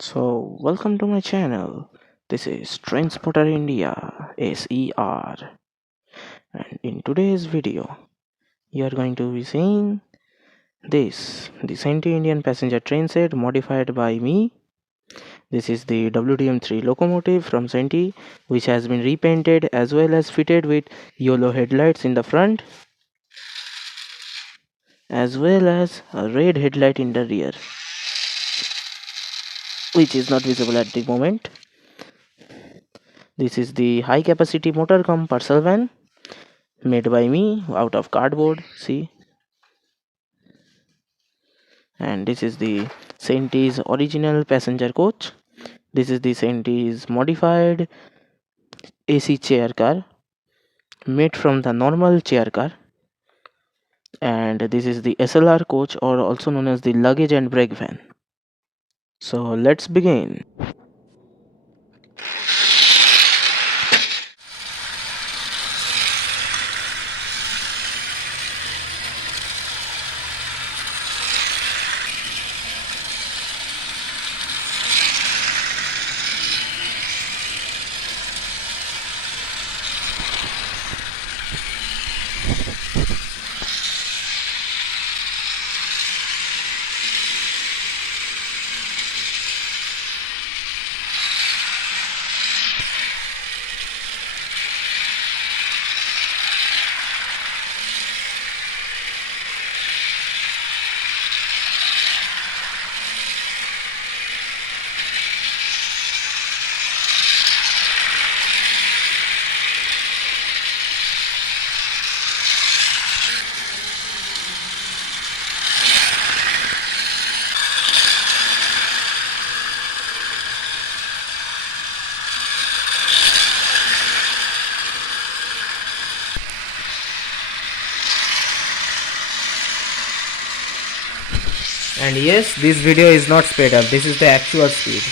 So, welcome to my channel. This is Transporter India SER, and in today's video, you are going to be seeing the Centy Indian passenger train set modified by me. This is the WDM3 locomotive from Centy, which has been repainted as well as fitted with yellow headlights in the front, as well as a red headlight in the rear, which is not visible at the moment. This is the high capacity motor cum parcel van made by me out of cardboard, see. And this is the Centy's original passenger coach. This is the Centy's modified AC chair car made from the normal chair car. And this is the SLR coach, or also known as the luggage and brake van. So let's begin. And yes, this video is not sped up, this is the actual speed.